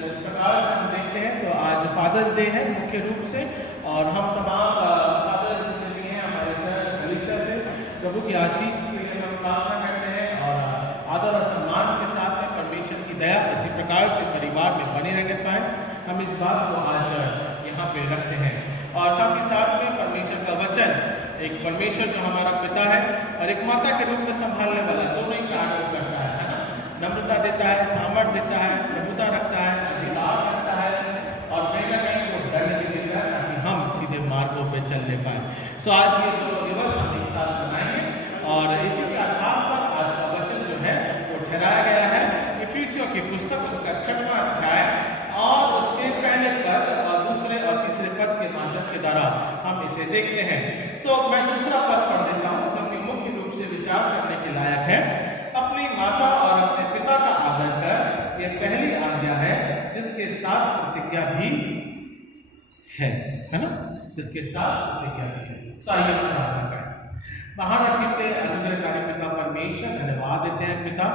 जिस प्रकार से हम देखते हैं तो आज फादर्स डे है मुख्य रूप से, और हम तमाम फादर्स जितने भी हैं हमारे चर्च कलीसिया से प्रभु की आशीष के लिए हम प्रार्थना करते हैं, और आदर और सम्मान के साथ में परमेश्वर की दया इसी प्रकार से परिवार में बने रहने पाए, हम इस बात को आज यहाँ पे रखते हैं। और साथ ही साथ में परमेश्वर का वचन, एक परमेश्वर जो हमारा पिता है और एक माता के रूप में संभालने वाला, दोनों ही कार्य करता है ना, नम्रता देता है, सामर्थ्य देता है, प्रभुता रखता है, अधिकार रखता है, और कहीं ना कहीं वो दंड भी देता है ताकि हम सीधे मार्गों पे चलने पाए। सो आज ये दोनों दिवस हम एक साथ मनाएंगे, और इसी के आधार पर आज का वचन जो है वो ठहराया गया है इफिसियों की पुस्तक उसका 6वां अध्याय और उसके पहले पद और दूसरे और तीसरे पद के माध्यम के द्वारा हम इसे देखते हैं। सो मैं दूसरा पद पढ़ देता हूँ जो कि मुख्य रूप से विचार करने के लायक है। अपनी माता और अपने पिता का आदर कर, यह पहली आज्ञा है जिसके साथ प्रतिज्ञा भी है ना, जिसके साथ प्रतिज्ञा भी है। आइए प्रार्थना करें। महान जीते अनुग्रहकारी पिता परमेश्वर, धन्यवाद देते हैं पिता,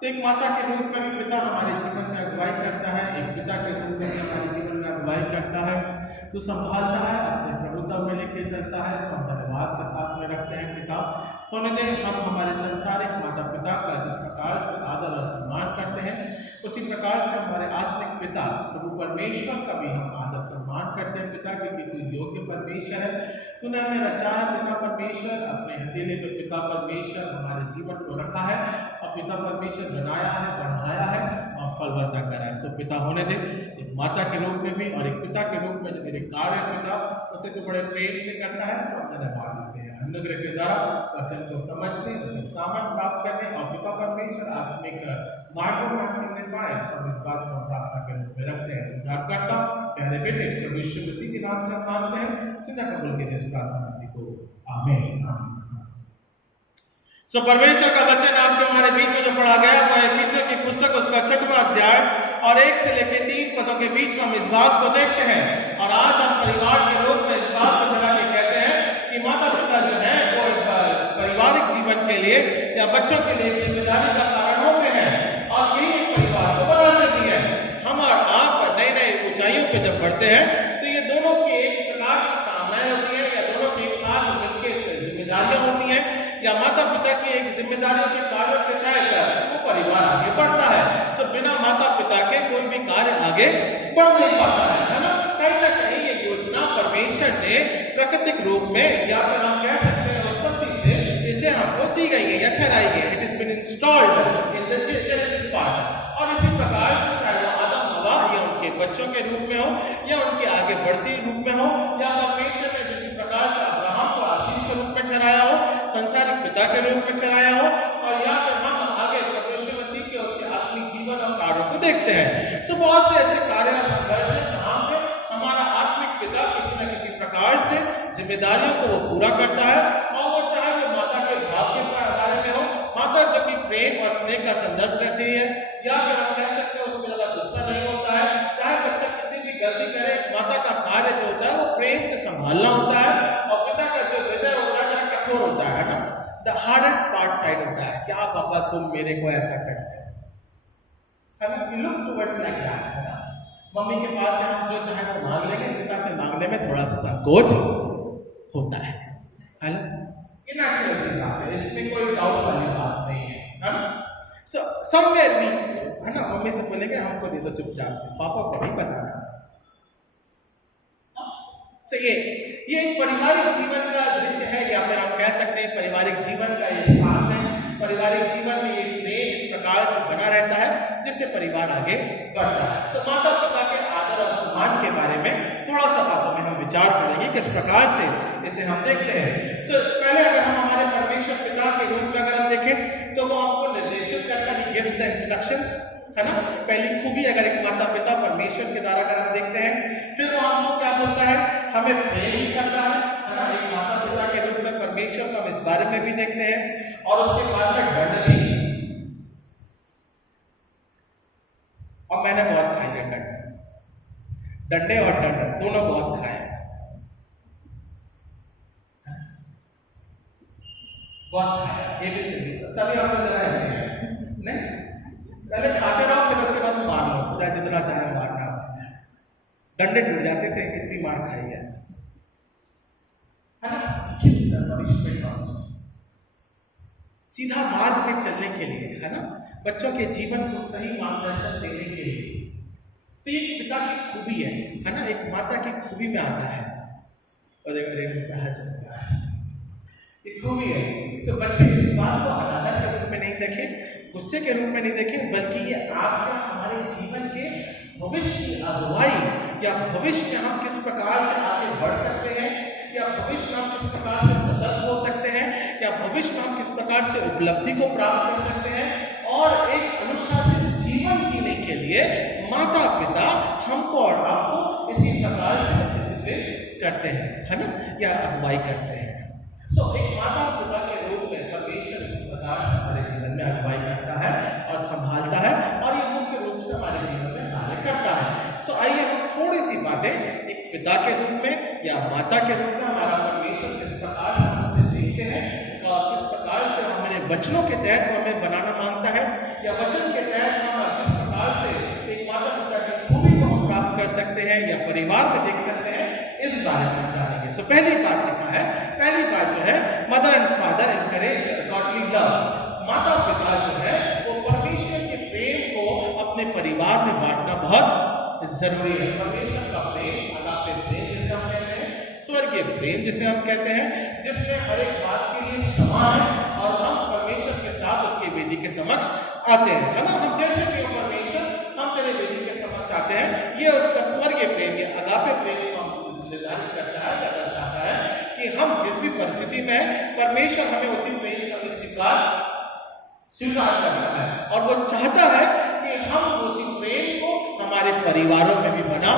तो एक माता के रूप में भी पिता हमारे जीवन में अगुवाई करता है, एक पिता के रूप में भी हमारे जीवन में अगुवाई करता है, तो संभालता है, अपने प्रभुत्व में लेके चलता है। सो हम धन्यवाद के साथ में रखते हैं पिता। होने दें हम हमारे संसारिक माता पिता का जिस प्रकार से आदर और सम्मान करते हैं, उसी प्रकार से हमारे आत्मिक पिता प्रभु परमेश्वर का भी हम आदर सम्मान करते हैं पिता, क्योंकि तू योग्य परमेश्वर है, तूने हमें रचा है पिता परमेश्वर, अपने हथेली पे पिता परमेश्वर हमारे जीवन को रखा है, और पिता परमेश्वर बनाया है, बढ़ाया है और फलवत्ता करा है। सो पिता होने दे एक माता के रूप में भी और एक पिता के रूप में जो मेरे कार्य पिता उसे तो बड़े प्रेम से करता है। सो धन्यवाद देते हैं अनुग्रह के द्वारा वचन को समझने, उसे सामर्थ प्राप्त करने और पिता परमेश्वर आत्मिक मार्गों में चलने पाए। सब इस बात को प्रार्थना के रूप में रखते हैं। उद्धारकर्ता प्यारे बेटे प्रभु यीशु मसीह के नाम से मांगते हैं, सुना कबूल कीजिए इस प्रार्थना को। आमीन। सो परमेश्वर का वचन आपके हमारे बीच में जो पढ़ा गया वो इफिसियों की पुस्तक उसका 6वां अध्याय और 1 से लेकर 3 पदों के बीच में हम इस बात को देखते हैं। और आज हम परिवार के रूप में इस बात को जरा के कहते हैं कि माता पिता जो है वो पारिवारिक जीवन के लिए या बच्चों के लिए जिम्मेदारी का कारण होते हैं, और यही एक परिवार को बनाते भी है। हम और आप नई नई ऊंचाइयों पे जब बढ़ते हैं तो ये दोनों की एक प्रकार की कामनाएं होती है, या दोनों की एक साथ मिलकर जिम्मेदारियां होती हैं, या माता पिता की एक जिम्मेदारियों के कार्य के तहत वो परिवार आगे बढ़ता है। सो बिना माता पिता के कोई भी कार्य आगे बढ़ नहीं पाता है ना। कहीं ना कहीं ये योजना परमेश्वर ने प्राकृतिक रूप में, या फिर हम कह सकते हैं उत्पत्ति से इसे हमको दी गई है या ठहराई गई है। It is been installed in the Genesis part. और इसी प्रकार से चाहे वो आदम हवा या उनके बच्चों के रूप में हो, या उनके आगे बढ़ती रूप में हो, या परमेश्वर ने जिस प्रकार से अब्राहम को आशीष के रूप में ठहराया हो, संसारिक पिता के रूप में ठहराया हो, और या फिर हम आगे परमेश्वर मसीह के उसके आत्मिक जीवन और कार्यों को देखते हैं। सो बहुत से ऐसे कार्य और संघर्ष है जहां पे हमारा आत्मिक पिता किसी न किसी प्रकार से जिम्मेदारियों को वो पूरा करता है, और वो चाहे वो माता के भाव के बारे में हो, माता जब भी प्रेम और स्नेह का संदर्भ रहती है, या फिर हम कह सकते हैं उसमें ज्यादा गुस्सा नहीं होता है, चाहे बच्चा कितनी भी गलती करे, माता का कार्य जो होता है वो प्रेम से संभालना होता है, और पिता का जो हृदय होता है कठोर होता है ना, द हार्डेड पार्ट साइड होता है। क्या पापा तुम मेरे को ऐसा करते हैं ना, लुक टुवर्ड्स लाइक दैट है ना। मम्मी के पास से हम जो चाहे वो मांग लेंगे, पिता से मांगने में थोड़ा सा संकोच होता है ना। ये नेचुरल सी बात है, इसमें कोई डाउट वाली बात नहीं है ना। सो समवेयर वी है ना, मम्मी से बोलेंगे हमको दे दो चुपचाप से, पापा को नहीं बताना। तो ये एक पारिवारिक जीवन का दृश्य है, या फिर आप कह सकते हैं पारिवारिक जीवन का ये स्थान है। पारिवारिक जीवन में एक प्रेम इस प्रकार से बना रहता है जिससे परिवार आगे बढ़ता है। सो माता पिता के आदर और सम्मान के बारे में थोड़ा सा बातों में हम विचार करेंगे, किस प्रकार से इसे हम देखते हैं। सो पहले अगर हम हमारे परमेश्वर पिता के रूप में अगर हम देखें तो वो हमको निर्देशित करता है, गिव्स द इंस्ट्रक्शंस है ना। पहली खूबी अगर एक माता पिता परमेश्वर के द्वारा अगर हम देखते हैं, फिर वो हमको क्या बोलता है, हमें प्रेम करता है ना। एक माता पिता के रूप में परमेश्वर को हम इस बारे में भी देखते हैं, और उसके बाद में दंड भी। और मैंने बहुत खाए डंडे और दंड दोनों बहुत खाए, बहुत खाया। ये भी तभी हम लोग जरा ऐसे नहीं, पहले खाते रहो फिर उसके बाद मार लो, चाहे जितना चाहे मार डंडे टूट जाते थे, कितनी मार खाई है ना। Gives the punishment also. सीधा मार्ग पे चलने के लिए, है ना, बच्चों के जीवन को सही मार्गदर्शन देने के लिए। तो ये पिता की खूबी है ना, एक माता की खूबी में आता है। और ये खूबी है। तो बच्चे इस बात को अदालत के रूप में नहीं देखें, गुस्से के रूप में नहीं देखें, बल्कि ये आपका हमारे जीवन के भविष्य की अगुवाई, या भविष्य में हम किस प्रकार से आगे बढ़ सकते हैं, या भविष्य में हम किस प्रकार से सतर्क हो सकते हैं, या भविष्य में हम किस प्रकार से उपलब्धि को प्राप्त कर सकते हैं, और एक अनुशासित जीवन जीने के लिए माता पिता हमको और आपको इसी प्रकार से डिसिप्लिन करते हैं, है ना, या अगुवाई करते हैं। एक माता पिता के रूप में परमेश्वर इस प्रकार से हमारे जीवन में अगुवाई करता है और संभालता है, और ये मुख्य रूप से हमारे जीवन में कार्य करता है। आइए हम थोड़ी सी बातें एक पिता के रूप में या माता के रूप में हमारा परमेश्वर किस प्रकार से हमसे देखते हैं, और किस प्रकार से हमारे वचनों के तहत हमें बनाना मांगता है, या वचन के तहत हम किस प्रकार से एक माता पिता की खूबी को हम प्राप्त कर सकते हैं या परिवार में देख सकते हैं, इस बारे में जानेंगे। पहली बात लिखा है, पहली बात जो है, mother and father encourage godly love. माता पिता जो है वो परमेश्वर के प्रेम को अपने परिवार में बांटना बहुत जरूरी है। परमेश्वर का प्रेम, अगापे प्रेम जिसे हम कहते हैं, स्वर्गीय प्रेम जिसे हम कहते हैं, जिसमें हर एक बात के लिए क्षमा है, और हम परमेश्वर के साथ उसकी वेदी के समक्ष आते हैं, है ना। हम जैसे कि परमेश्वर हम तेरे वेदी के समक्ष आते हैं, ये उसका स्वर्गीय प्रेम, ये अगापे प्रेम को निर्धारित करता है या दर्शाता है कि हम जिस भी परिस्थिति में है, परमेश्वर हमें उसी प्रेम से स्वीकार करता है, और वो चाहता है कि हम उसी प्रेम को हमारे परिवारों में भी बना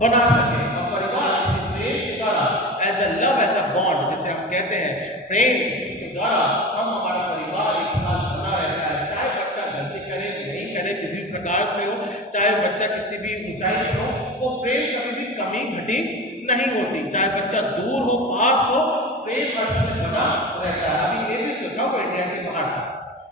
सके, और परिवार इसी प्रेम के द्वारा as a love, as a bond जिसे हम कहते हैं, प्रेम जिसके द्वारा हम हमारा परिवार एक साथ बना रहता है। चाहे बच्चा गलती करे नहीं करे, किसी भी प्रकार से हो, चाहे बच्चा कितनी भी ऊंचाई पर हो, वो प्रेम कभी भी कमी घटी नहीं होती। चाहे बच्चा दूर हो पास हो, प्रेम हर समय बना रहता है। अभी ये भी सुना वो इंडिया के बाहर था,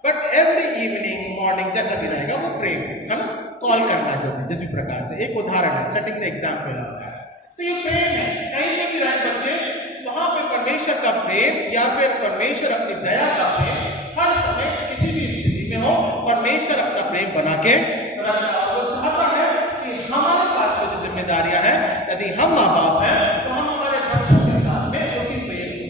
बट एवरी इवनिंग मॉर्निंग जैसा भी रहेगा वो प्रेम, है ना, कॉल करना जो भी जिस भी प्रकार से, एक उदाहरण है, सेटिंग द एग्जाम्पल होता है। तो ये प्रेम है, कहीं पे भी रहे बच्चे, वहां पे परमेश्वर का प्रेम या फिर परमेश्वर अपनी दया का प्रेम हर समय किसी भी स्थिति में हो, परमेश्वर अपना प्रेम बना के रखता है। वो चाहता है कि हमारे पास जो जिम्मेदारियां हैं, यदि हम माँ बाप हैं, तो हम हमारे बच्चों के साथ में उसी प्रेम को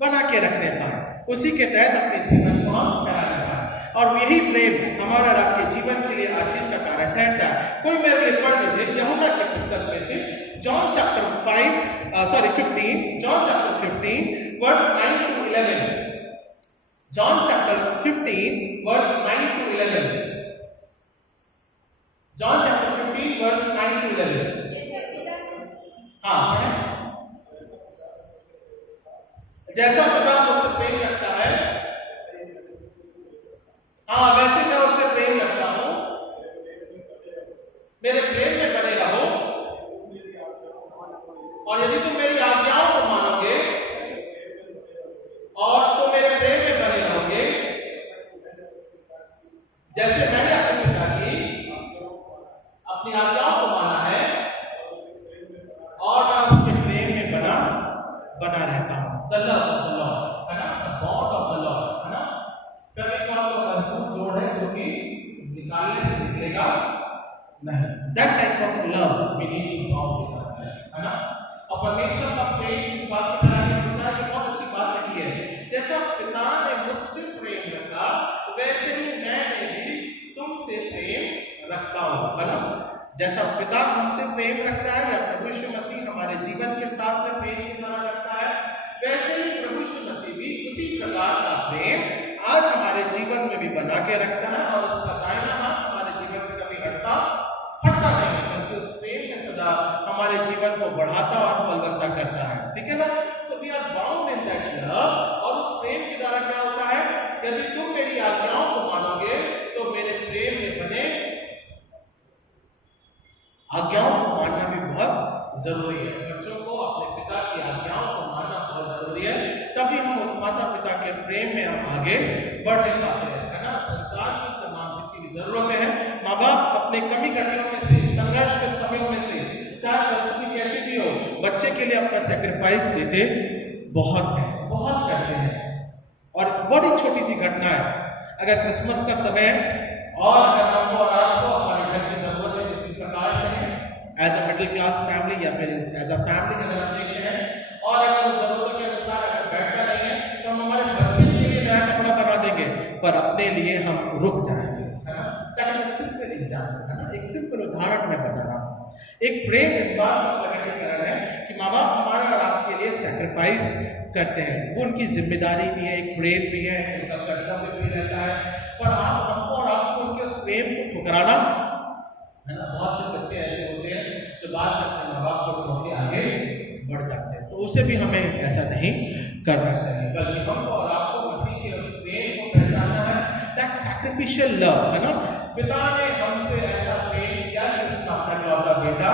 बना के रखने पाए, उसी के तहत अपने जीवन को हम चलाने पाए, और यही प्रेम हमारा आपके जीवन के लिए आशीष का कारण ठहरता है। कोई मेरे लिए पढ़ लीजिए यूहन्ना की पुस्तक में से John chapter 15 John chapter 15 verse 9 to 11। John chapter 15 verse 9 to 11। John chapter 15 verse 9 to 11। हाँ, जैसा पिता मुझसे प्रेम करता है, हाँ, वैसे मैं उससे प्रेम करता हूं, मेरे प्रेम में बने रहो, और यदि तुम मेरी आज्ञाओं को मानोगे और तुम मेरे प्रेम में बने रहोगे, जैसे मैंने अपने पिता की अपनी आज्ञाओं को माना है, और मैं उसके प्रेम में बना रहता हूं। The love of the Lord, है ना, the bond of the Lord, है ना, फेविकॉल का मजबूत जोड़ है जो कि निकालने से निकलेगा नहीं। That type of love we need to bound, है ना। और परमेश्वर का प्रेम इस बात की तरह होता है कि बहुत अच्छी बात लगी है, जैसा पिता ने मुझसे प्रेम रखा, वैसे ही मैं भी तुमसे प्रेम रखता हूं, है ना। जैसा पिता हमसे प्रेम रखता है, या प्रभु यीशु मसीह हमारे जीवन के साथ में प्रेम की तरह रखता है, वैसे ही प्रभु यीशु मसीह भी उसी प्रकार का प्रेम आज हमारे जीवन में भी बना के रखता है, और उसका दाहिना हाथ हमारे जीवन से कभी हटता नहीं, बल्कि उस प्रेम में सदा हमारे जीवन को बढ़ाता और फलवत्ता करता है, ठीक है ना। So we are bound in that love, और उस प्रेम के द्वारा क्या होता है, यदि तुम मेरी आज्ञाओं को मानोगे तो मेरे प्रेम में बने। आज्ञाओं को मानना भी बहुत जरूरी है, बच्चों को अपने पिता की आज्ञाओं को मानना बहुत जरूरी है, तभी हम उस माता पिता के प्रेम में हम आगे बढ़ पाते हैं, है ना। संसार की तमाम जितनी भी जरूरतें हैं, माँ बाप अपने कमी कटियों में से, संघर्ष के समयों में से, चाहे परिस्थिति कैसी भी हो, बच्चे के लिए अपना सेक्रीफाइस देते बहुत है, बहुत करते हैं। और बड़ी छोटी सी घटना है, अगर क्रिसमस का समय है और अगर हमको और आपको हमारे घर की जरूरत है जिस प्रकार से है, as a middle class family या फिर एज अ फैमिली अगर हम देखते हैं, और अगर उस जरूरतों के अनुसार अगर बैठता नहीं है तो हम हमारे बच्चे के लिए नया कपड़ा बना देंगे, पर अपने लिए हम रुक जाएंगे, है ना। ताकि सिंपल एग्जाम्पल, है ना, एक सिंपल उदाहरण मैं बता रहा हूँ। एक प्रेम इस बात का प्रकटीकरण है कि माँ बाप हमारे और आपके लिए सेक्रीफाइस करते हैं, वो उनकी जिम्मेदारी भी है, एक प्रेम भी है, इन सब कर्तव्य भी रहता है, पर आप हमको और आपको उनके उस प्रेम को ठुकराना, है ना। बहुत से बच्चे ऐसे होते हैं जो बाद में अपने माँ बाप को छोड़ के आगे बढ़ जाते हैं, तो उसे भी हमें ऐसा नहीं करना चाहिए, बल्कि हमको और आपको मसीह के उस प्रेम को पहचानना है, दैट सैक्रिफिशियल लव, है ना। पिता ने हमसे ऐसा प्रेम किया कि उसने अपना इकलौता बेटा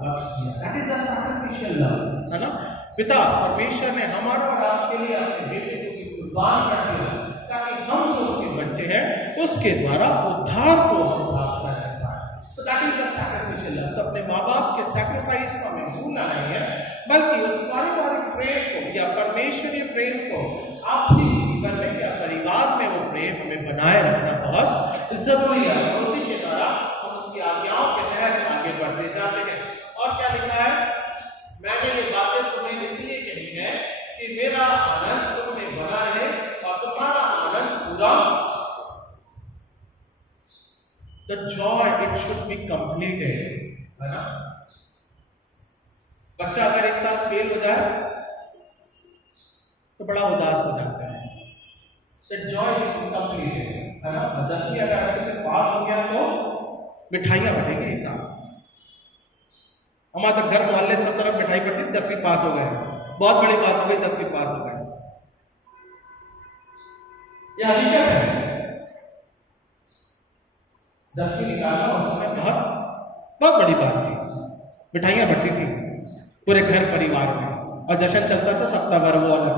बख्श दिया, that is the sacrificial love, है ना। पिता परमेश्वर ने हमारे और आपके लिए अपने बेटे को कुर्बान कर दिया ताकि हम जो उसके बच्चे हैं उसके द्वारा उद्धार को हम प्राप्त कर पाए। So that is the sacrificial love। तो अपने माँ बाप के सैक्रिफाइस को हमें भूलना नहीं है, बल्कि उस पारिवारिक प्रेम को या परमेश्वरीय प्रेम को आपसी जीवन में या परिवार में वो प्रेम हमें बनाए रखना बहुत जरूरी है, और उसी के द्वारा हम उसकी आज्ञाओं के तहत आगे बढ़ते जाते हैं। और क्या लिखा है, मैंने ये बातें तुम्हें इसलिए कही है कि मेरा आनंद तुम्हें बना रहे और तुम्हारा आनंद पूरा, the joy it should be completed, है ना। बच्चा अगर एक साथ फेल हो जाए तो बड़ा उदास हो जाता है, the joy is completed, है ना। 10वीं अगर अच्छे से पास हो गया तो मिठाइयां बटेंगे एक साथ, हमारे तो घर मोहल्ले सब तरफ मिठाई पड़ती है, 10वीं पास हो गए, बहुत बड़ी बात हो गई, 10वीं पास हो गए, यह हकीकत है। 10वीं निकालना उस समय बहुत बड़ी बात थी, मिठाइयां बढ़ती थी पूरे घर परिवार में, और जश्न चलता था सप्ताह भर वो अलग।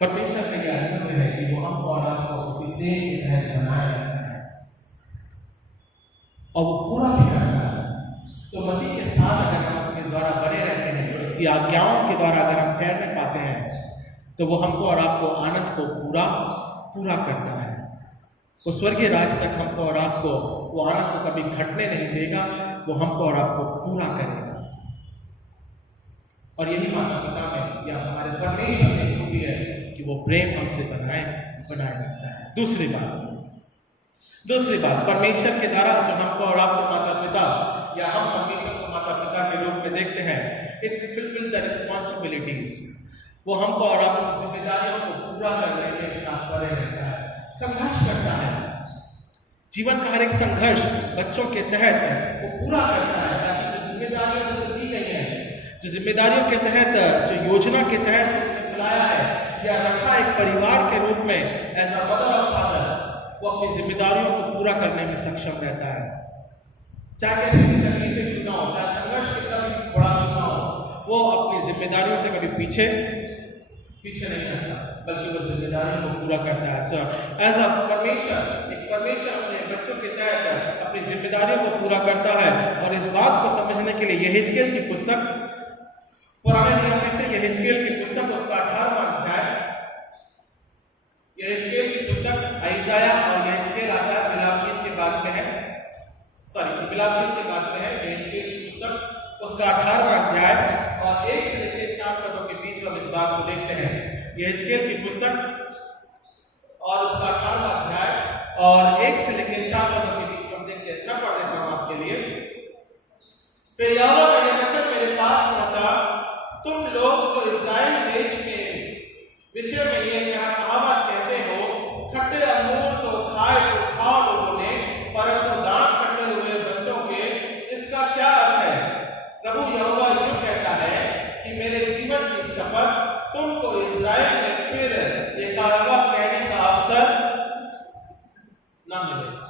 परमेश्वर का यह आनंद है कि वो हमको और आपको उसी प्रेम के तहत बनाए रखता है और वो पूरा भी करता है। तो मसीह के साथ अगर हम उसके द्वारा बने रहते हैं, तो उसकी आज्ञाओं के द्वारा अगर हम ठहरने पाते हैं, तो वो हमको और आपको आनंद को पूरा करता है। वो स्वर्गीय राज तक हमको और आपको वो आनंद को कभी घटने नहीं देगा, वो हमको और आपको पूरा करेगा। और यही माता पिता में या हमारे परमेश्वर में खूबी है कि वो प्रेम हमसे बनाए रखता है। दूसरी बात परमेश्वर के द्वारा जो हमको और आपको माता पिता या हम परमेश्वर को माता पिता के रूप में देखते हैं, इट फुलफिल द रिस्पॉन्सिबिलिटीज, वो हमको और आपको जिम्मेदारियों को पूरा करने में तात्पर्य रहता है, संघर्ष करता है। जीवन का हर एक संघर्ष बच्चों के तहत वो पूरा करता है, ताकि जो जिम्मेदारियां जो दी गई हैं, जो जिम्मेदारियों के तहत, जो योजना के तहत उसने बुलाया है या रखा एक परिवार के रूप में एज अ मदर और फादर, वो अपनी जिम्मेदारियों को पूरा करने में सक्षम रहता है। चाहे कैसी भी तकलीफें क्यों ना हो, चाहे संघर्ष कितना भी बड़ा क्यों ना हो, वो अपनी जिम्मेदारियों से कभी पीछे नहीं हटता, बल्कि वो जिम्मेदारियों को पूरा करता है। सो एज अ परमेश्वर अपने बच्चों के तहत अपनी जिम्मेदारियों को पूरा करता है। और इस बात को समझने के लिए यहेजकेल की पुस्तक, पुराने नियम में से यहेजकेल की पुस्तक उसका 18वां अध्याय, यहेजकेल की पुस्तक आइजाया और यहेजकेल आता है मिलापगीत के बाद में है, मिलापगीत के बाद में है यहेजकेल की पुस्तक उसका 18वां अध्याय और 1 से लेकर 4 पदों के बीच हम इस बात को देखते हैं। यहेजकेल की पुस्तक और उसका 18वां अध्याय और 1 से लेकर 4 पदों के बीच हम देखते हैं। मैं पढ़ देता हूं आपके लिए। फिर यहोवा का यह वचन मेरे पास पहुंचा, तुम लोग जो इस्राएल देश के विषय में ये कहावत कहते हो, खट्टे अंगूर तो खाओ लोगों ने, परंतु दांत कटे हुए बच्चों के, इसका क्या अर्थ है? प्रभु यहोवा यूं कहता है कि मेरे जीवन की शपथ, तुमको इस्राएल में फिर ये कहावत कहने का अवसर ना मिलेगा।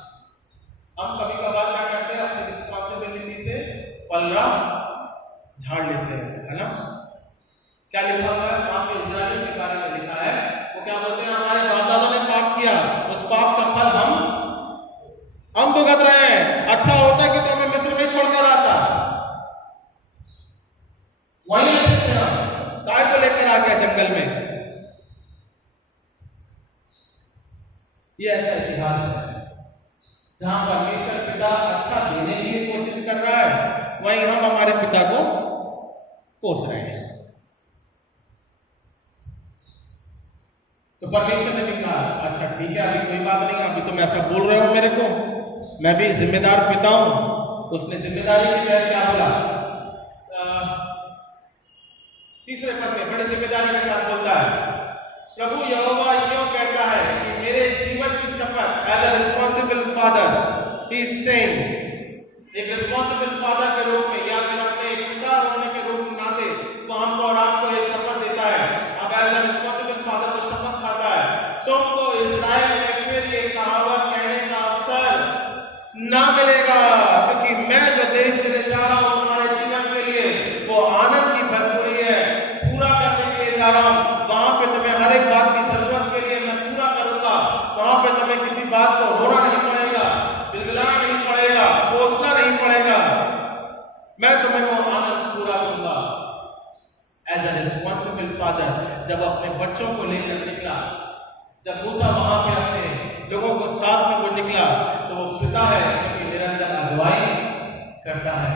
हम कभी कभार क्या करते हैं, अपनी रिस्पॉन्सिबिलिटी से पलड़ा झाड़ लेते हैं, है ना। क्या लिखा हुआ है? वहां पे इस्राएलियों के बारे में लिखा है, वो क्या बोलते हैं, हमारे बाप दादा ने पाप किया, उस पाप का फल हम भुगत रहे हैं। अच्छा होता कि तो हमें मिस्र में छोड़कर आता, वहीं अच्छे थे हम, काय को लेकर आ गया जंगल में। ये ऐसा इतिहास है जहां परमेश्वर पिता अच्छा देने की कोशिश कर रहा है, वहीं हम हमारे पिता को कोस रहे हैं। तो परमेश्वर ने भी कहा, अच्छा ठीक है, अभी कोई बात नहीं, अभी तुम ऐसा बोल रहे हो मेरे को, मैं भी जिम्मेदार पिता हूं। उसने जिम्मेदारी के तहत क्या बोला, तीसरे पद में बड़ी जिम्मेदारी के साथ बोलता है, प्रभु यहोवा यूं कहता है कि मेरे जीवन की शपथ, as a responsible father, he is saying, एक रिस्पॉन्सिबल फादर के रूप में या फिर अपने पिता होने के रूप में नाते वो हमको और आपको ये शपथ देता है। अब एज अ रिस्पॉन्सिबल फादर वो शपथ खाता है, तुमको इस्राएल में फिर ये कहावत कहने का अवसर ना मिलेगा, क्योंकि मैं जो देश देने जा रहा हूं तुम्हारे जीवन के लिए, वो आनंद की भरपूरी है, पूरा करने के लिए जा रहा हूं। वहां पे तुम्हें हर एक बात की जरूरत के लिए मैं पूरा करूंगा, वहां पे तुम्हें किसी बात को रोना नहीं पड़ेगा, बिलबिलाना नहीं पड़ेगा, कोसना नहीं पड़ेगा, मैं तुम्हें वो आनंद पूरा दूंगा। एज अ रिस्पॉन्सिबल फादर जब अपने बच्चों को लेकर निकला, जब मूसा वहां पे अपने लोगों को साथ में वो निकला, तो वो पिता है जो निरंतर अगुवाई करता है।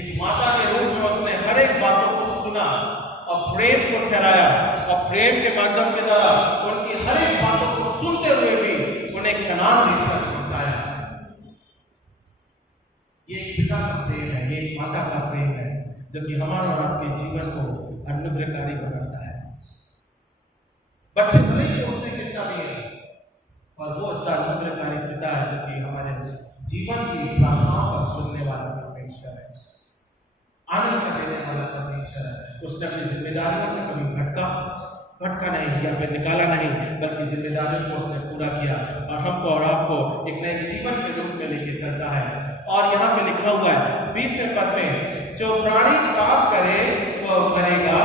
एक माता के रूप में उसने हर एक बातों को सुना और प्रेम को ठहराया, और प्रेम के माध्यम के द्वारा उनकी हर एक बातों को सुनते हुए भी उन्हें कनान देश तक पहुंचाया। ये एक पिता का प्रेम है, ये एक माता का प्रेम है, जो कि हमारे और आपके जीवन को अनुग्रहकारी बनाता है। बच्चे भले ही उसने कितना भी है, और वो इतना अनुग्रहकारी पिता है जो कि हमारे जीवन की प्रार्थनाओं का सुनने वाला परमेश्वर है, आनंद का देने वाला परमेश्वर है। उसने अपनी जिम्मेदारियों से कभी भटका नहीं या फिर निकाला नहीं, बल्कि जिम्मेदारियों को उसने पूरा किया और हमको और आपको एक नए जीवन के रूप में लेके चलता है। और यहाँ पे लिखा हुआ है 20वें पद में, जो प्राणी पाप करे वो करेगा,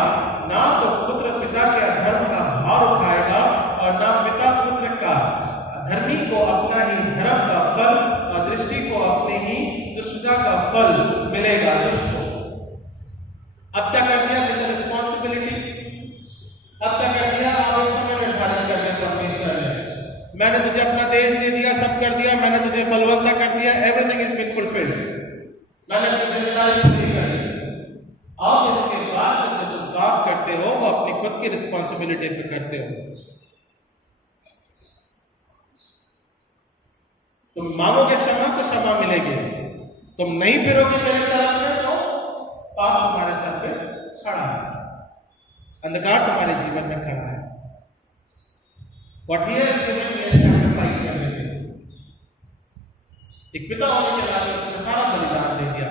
ना तो पुत्र पिता के अधर्म का भार उठाएगा, और ना पिता पुत्र का, धर्मी को अपना ही धर्म का फल और दृष्टि को अपने ही दुष्टता का फल मिलेगा। दुष्ट को अब क्या कर दिया, विद रिस्पॉन्सिबिलिटी, अब क्या कर दिया, अब इस समय निर्धारित कर दिया परमेश्वर ने, मैंने तुझे अपना देश दे दिया, सब कर दिया, मैंने तुझे बलवंता कर दिया, एवरीथिंग इज बीन फुलफिल्ड, मैंने अपनी जिम्मेदारी पूरी कर दी। अब इसके बाद जब तुम काम करते हो वो अपनी खुद की रिस्पॉन्सिबिलिटी पे करते हो। तुम मांगोगे क्षमा तो क्षमा मिलेगी, तुम नहीं फिरोगे मेरी तरफ से तो पाप तुम्हारे सर पे खड़ा है, अंधकार तुम्हारे जीवन में खड़ा है। What he has given me is sacrifice everything. एक पिता होने के नाते उसने सारा बलिदान दे दिया।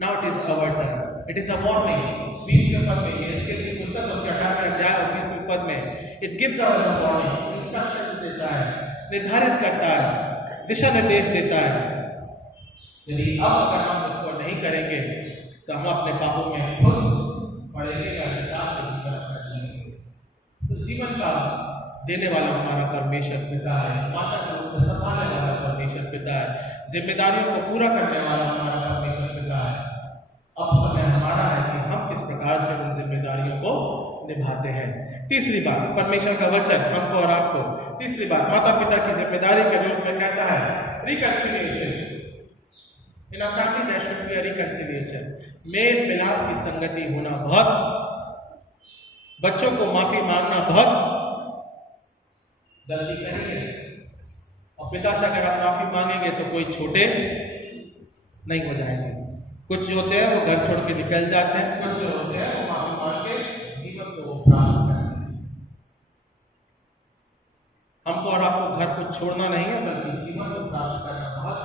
Now it is our turn. It is a warning. 20वें पद में, यहेजकेल की पुस्तक उसके 18वें अध्याय और 20वें पद में it gives us a warning, instruction देता है, निर्धारित करता है, दिशा निर्देश देता है। यदि अब अगर हम इसको नहीं करेंगे तो हम अपने पापों में खुद पड़ेंगे या जीवन अपना जिएंगे। जीवन का देने वाला हमारा परमेश्वर पिता है, माता का रूप में संभालने वाला परमेश्वर पिता है, जिम्मेदारियों को पूरा करने वाला हमारा परमेश्वर पिता है। अब समय हमारा है कि हम किस प्रकार से उन जिम्मेदारियों को निभाते हैं। तीसरी बात, परमेश्वर का वचन हमको और आपको तीसरी बात माता पिता की जिम्मेदारी के रूप में कहता है reconciliation. In a family there should be a reconciliation, मेल मिलाप की संगति होना बहुत, बच्चों को माफी मांगना बहुत, गलती करी है और पिता से अगर आप माफी मांगेंगे तो कोई छोटे नहीं हो जाएंगे। कुछ जो होते हैं वो घर छोड़ के निकल जाते हैं, कुछ जो होते हैं वो माफी मांग के जीवन को वो प्राप्त करते हैं। हमको और आपको घर को छोड़ना नहीं है, बल्कि जीवन को प्राप्त करना बहुत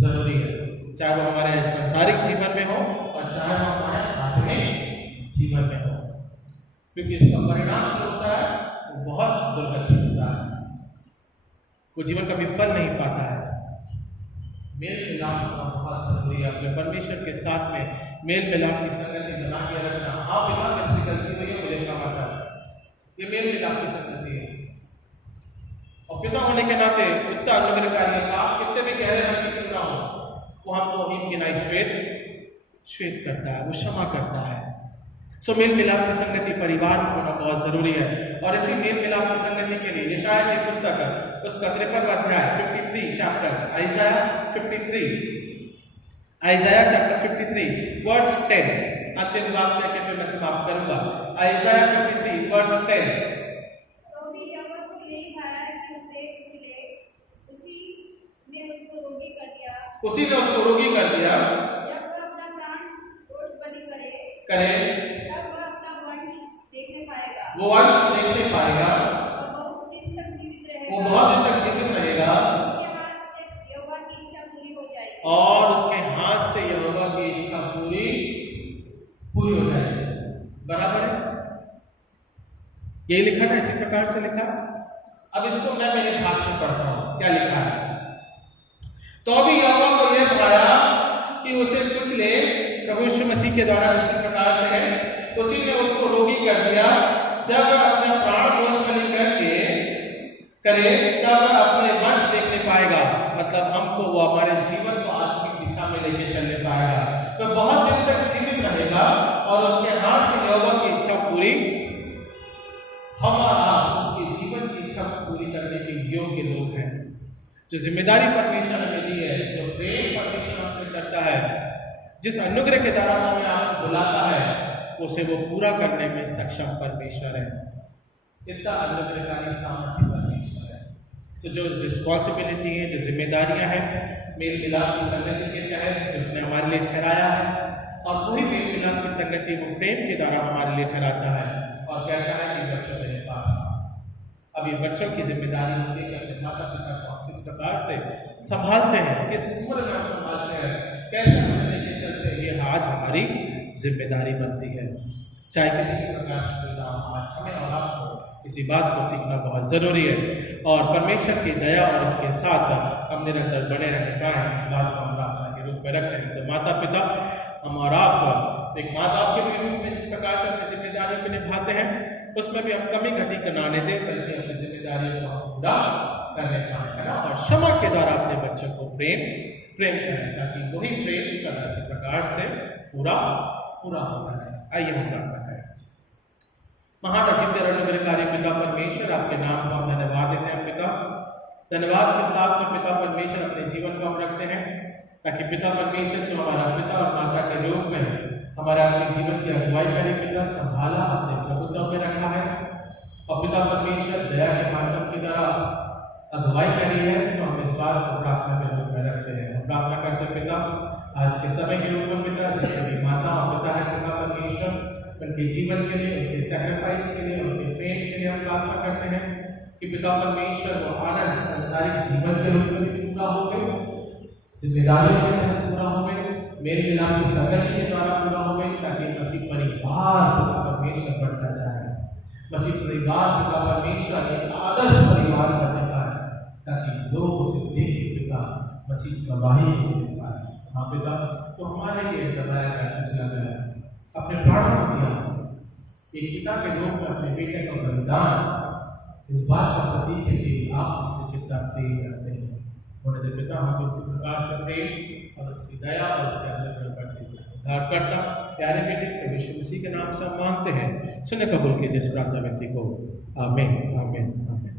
जरूरी है, चाहे वो हमारे सांसारिक जीवन में हो और चाहे वो हमारे आत्मिक जीवन में हो, क्योंकि इसका परिणाम जो होता है वो बहुत दुर्गति होता है, वो जीवन कभी फल नहीं पाता है। मेल मिलाप होना बहुत जरूरी है, अपने परमेश्वर के साथ में मेल मिलाप की संगति बना के रखना। हाँ पिता मुझसे गलती हुई है, मुझे क्षमा कर, ये मेल मिलाप की संगति है। और पिता होने के नाते उतना अनुग्रहकारी है, आप कितने भी गहरे रंग की क्यों ना हो, वो हमको हीन की नाई श्वेत करता है, वो क्षमा करता है। सो मेल मिलाप की संगति परिवार में होना बहुत जरूरी है। और इसी मेल मिलाप की संगति के लिए यशायाह की पुस्तक उसका 53वां अध्याय 53 chapter Isaiah 53 Isaiah chapter 53 verse 10 अंतिम बात करके फिर मैं समाप्त करूंगा। आइज़ाया 53 वर्स 10 तो भी यहोवा को यही भाया कि उसे कुचले, उसी ने उसको रोगी कर दिया। उसी ने उसको रोगी कर दिया। जब वह अपना प्राण दोष बलि करे तब वह अपना वंश देखने पाएगा, वो वंश देखने पाएगा, और बहुत दिन तक जीवित रहेगा। वो बहुत दिन तक जीवित रहेगा, उसके हाथ से यहोवा की इच्छा पूरी हो जाएगी, और उसके हाथ से यहोवा की इच्छा पूरी हो जाएगी। बराबर है, यही लिखा ना, इसी प्रकार से लिखा। अब इसको मैं मेरे भाग से पढ़ता हूं, क्या लिखा है। तो अभी यहोवा को यह पाया कि उसे कुछ ले, प्रभु यीशु मसीह के द्वारा इसी प्रकार से है, उसी ने उसको रोगी कर दिया। जब वह अपना प्राण दोष बलि करके करे तब वह अपने वंश देखने पाएगा, मतलब हमको वो हमारे जीवन को आत्मिक दिशा में लेके चलने पाएगा। तो बहुत दिन तक जीवित रहेगा और उसके हाथ से यहोवा की इच्छा पूरी, हमारा उसके जीवन की इच्छा पूरी करने के योग्य लोग हैं। जो जिम्मेदारी परमेश्वर ने दी है, जो प्रेम परमेश्वर हमसे करता है, जिस अनुग्रह के द्वारा हमें आपको बुलाता है, उसे वो पूरा करने में सक्षम परमेश्वर है। इतना अनुग्रहकारी सामर्थ्य परमेश्वर है। सो जो रिस्पॉन्सिबिलिटी है, जो जिम्मेदारियां हैं मेल मिलाप की संगति के तहत जिसने हमारे लिए ठहराया है, और वही मेल मिलाप की संगति वो प्रेम के द्वारा हमारे लिए ठहराता है और कहता है कि बच्चों मेरे पास। अब ये बच्चों की जिम्मेदारी होती है कि अपने माता पिता को किस प्रकार से संभालते हैं, किस उम्र में हम संभालते हैं, कैसे हम लेके चलते हैं, ये आज हमारी जिम्मेदारी बनती है। चाहे किसी भी प्रकार से सुविधा, आज हमें और आपको इसी बात को सीखना बहुत जरूरी है। और परमेश्वर की दया और उसके साथ हम निरंतर बने रहने पाए, इस बात को हम प्रार्थना के रूप में रखते हैं। सो माता पिता, हम और आप एक माँ बाप के रूप में जिस प्रकार से अपनी जिम्मेदारियों को निभाते हैं, उसमें भी हम कमी घटी करने दें, बल्कि अपनी जिम्मेदारियों को हम पूरा करने पाए, है ना। और क्षमा के द्वारा अपने बच्चों को प्रेम करें, ताकि वही प्रेम सदा इसी प्रकार से पूरा होता है। आइए हम प्रार्थना करें। महान अजित अनुग्रहकारी पिता परमेश्वर, आपके नाम को हम धन्यवाद देते हैं पिता। धन्यवाद के साथ में पिता परमेश्वर अपने जीवन को हम रखते हैं, ताकि पिता परमेश्वर जो हमारा पिता और माता के रूप में हमारे अपने जीवन की अगुवाई करे पिता, संभाला, अपने प्रभुत्व में रखा है, और पिता परमेश्वर दया के माध्यम की तरह अगुवाई करी है। सो हम इस बात को प्रार्थना के रूप में रखते हैं। हम प्रार्थना करते हैं पिता, आज के समय के रूप में पिता, जिसके भी माता और पिता है पिता परमेश्वर, उनके जीवन के लिए, उनके सैक्रिफाइस के लिए, उनके प्रेम के लिए हम प्रार्थना करते हैं कि पिता परमेश्वर वो आनंद संसारिक जीवन के रूप में भी पूरा हो गए, जिम्मेदारियों के तहत पूरा हो गए, मेल मिलाप की संगति के द्वारा पूरा हो गए, ताकि मसीह परिवार पिता परमेश्वर बढ़ता जाए। मसीह परिवार पिता परमेश्वर एक आदर्श परिवार बनने पाए, ताकि लोग उसे देख के पिता मसीह गवाही देने पाए। हाँ पिता, तो हमारे लिए दबाया गया, पिछला गया, अपने प्राणों को दिया, एक पिता के रूप में अपने बेटे का बलिदान, इस बात का प्रतीक है कि आप हमसे कितना प्रेम करते हैं। उन्होंने पिता हम इसी प्रकार से प्रेम और उसकी दया और उसके अंदर बढ़ते जाए। उद्धारकर्ता प्यारे बेटे प्रभु यीशु मसीह के नाम से हम मांगते हैं, सुने कबूल कीजिए इस प्रार्थना व्यक्ति को। आमीन आमीन आमीन।